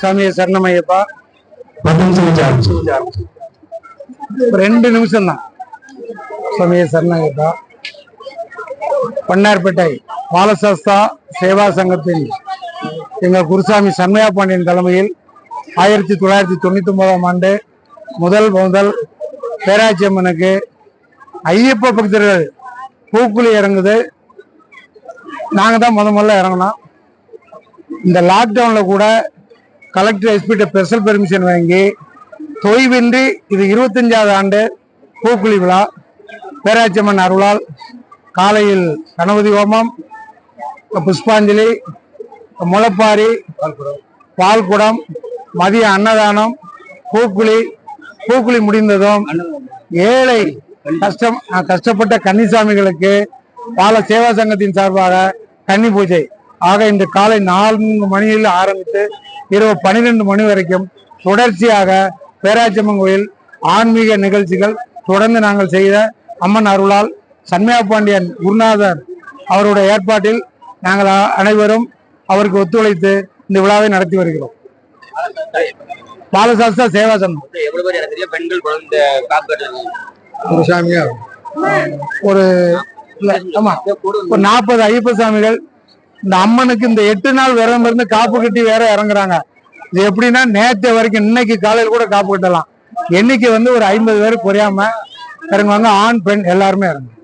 சாமியை சரணமையப்பா. 2 நிமிஷம் தான். சாமியை சரணமையப்பா. பண்ணார்பேட்டை பாலசாஸ்தா சேவா சங்கத்தின் எங்கள் குருசாமி சண்மையா பாண்டியன் தலைமையில் 1999ஆம் ஆண்டு முதல் பேராட்சி அம்மனுக்கு ஐயப்ப பக்தர்கள் பூக்குழி இறங்குது. நாங்கள் தான் முதல்ல இறங்கினோம். இந்த லாக்டவுன்ல கூட கலெக்டர் எஸ்பிட்ட ஸ்பெஷல் பெர்மிஷன் வாங்கி தொய்வின்றி இது 25வது ஆண்டு பூக்குழி விழா. பேராட்சி அம்மன் அருளால் காலையில் கணபதி ஹோமம், புஷ்பாஞ்சலி, முளைப்பாரி, பால்குடம், மதிய அன்னதானம், பூக்குழி முடிந்ததும் ஏழை கஷ்டப்பட்ட கன்னிசாமிகளுக்கு பால சேவா சங்கத்தின் சார்பாக கன்னி பூஜை ஆக இன்று காலை 4 மணியில் ஆரம்பித்து இரவு 12 மணி வரைக்கும் தொடர்ச்சியாக பேராட்சி அம்மன் கோயில் ஆன்மீக நிகழ்ச்சிகள் தொடர்ந்து நாங்கள் செய்த அம்மன் அருளால் சண்மையா பாண்டியன் குருநாதர் அவருடைய ஏற்பாட்டில் நாங்கள் அனைவரும் அவருக்கு ஒத்துழைத்து இந்த விழாவை நடத்தி வருகிறோம். பாலசாஸ்தா சேவா சங்கம் ஒரு 40 ஐயப்ப சாமிகள் இந்த அம்மனுக்கு இந்த 8 நாள் விரதம் இருந்து காப்பு கட்டி வேற இறங்குறாங்க. இது எப்படின்னா நேற்று வரைக்கும் இன்னைக்கு காலையில் கூட காப்பு கட்டலாம். எண்ணிக்கை ஒரு 50 பேர் குறையாம இறங்குவாங்க. ஆண் பெண் எல்லாருமே இறங்குவாங்க.